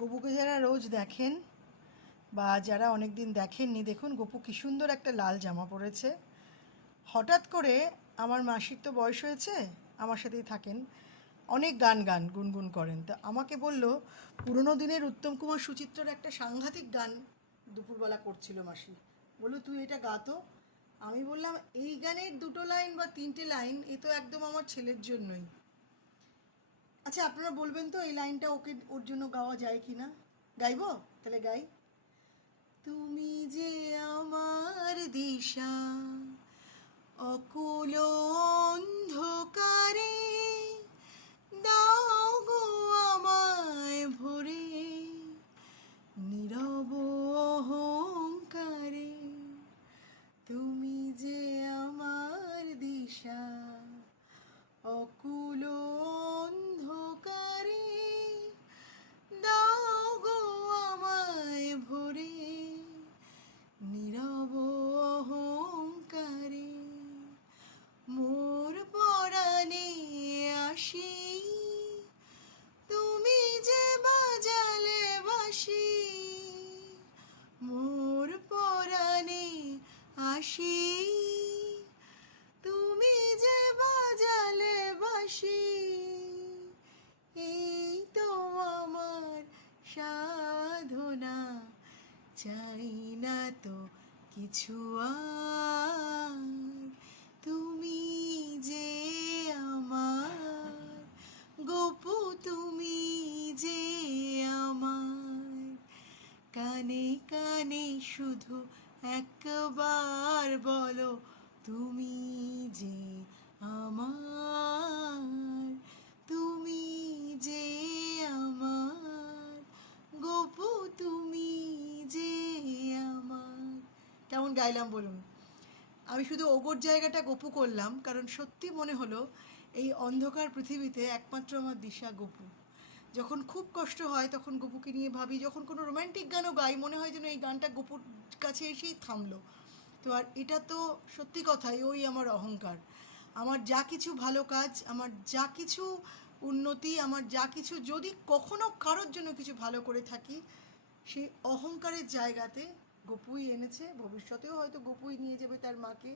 গপুকে যারা রোজ দেখেন বা যারা অনেক দিন দেখেননি, দেখুন গপু কী সুন্দর একটা লাল জামা পরেছে। হঠাৎ করে আমার মাসির তো বয়স হয়েছে, আমার সাথেই থাকেন, অনেক গান গুনগুন করেন, তা আমাকে বলল পুরোনো দিনের উত্তম কুমার সুচিত্রার একটা সাংঘাতিক গান দুপুরবেলা করছিল মাসি, বললো তুই এটা গাতো। আমি বললাম এই গানের দুটো লাইন বা তিনটে লাইন এ তো একদম আমার ছেলের জন্যই। আচ্ছা আপনারা বলবেন তো এই লাইনটা ওর জন্য গাওয়া যায় কি না? গাইবো? তাহলে গাই। তুমি যে আমার দিশা অকুল অন্ধকারে, দাও গো আমায় ভরে নীরব অহংকারে। তুমি যে আমার দিশা অকুল অন্ধকারে, দাও গো আমায় ভরে নীরব অহংকারে। মোর পরাণে আসি, তুমি যে বাজালে বাঁশি। মোর পরাণে আসি, তুমি যে বাজালে বাঁশি। এই তো আমার সাধনা, চাই না তো কিছু আর। তুমি যে আমার গপু, তুমি যে আমার। কানে কানে শুধু একবার বলো, তুমি যে আমার, তুমি যে আমার গপু, তুমি যে আমার। কেমন গাইলাম বলুন? আমি শুধু ওগোর জায়গাটা গপু করলাম কারণ সত্যি মনে হলো এই অন্ধকার পৃথিবীতে একমাত্র আমার দিশা গপু। যখন খুব কষ্ট হয় তখন গপুকে নিয়ে ভাবি, যখন কোনো রোম্যান্টিক গানও গাই মনে হয় যেন এই গানটা গপুর কাছে এসেই থামলো। তো আর এটা তো সত্যি কথাই ওই আমার অহংকার। আমার যা কিছু ভালো কাজ, আমার যা কিছু উন্নতি, আমার যা কিছু যদি কখনো কারোর জন্য কিছু ভালো করে থাকি, সেই অহংকারের জায়গাতে গপুই এনেছে, ভবিষ্যতেও হয়তো গপুই নিয়ে যাবে তার মাকে,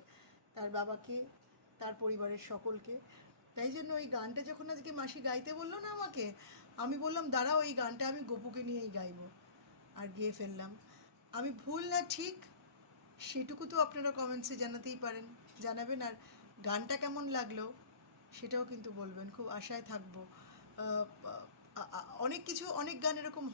তার বাবাকে, তার পরিবারের সকলকে। তাই জন্য ওই গানটা যখন আজকে মাসি গাইতে বললো না আমাকে, আমি বললাম দাঁড়াও এই গানটা আমি গপুকে নিয়েই গাইবো, আর গেয়ে ফেললাম। আমি ভুল না ঠিক সেটুকু তো আপনারা কমেন্টসে জানাতেই পারেন, জানাবেন। আর গানটা কেমন লাগলো সেটাও কিন্তু বলবেন, খুব আশায় থাকবো। অনেক কিছু, অনেক গান এরকম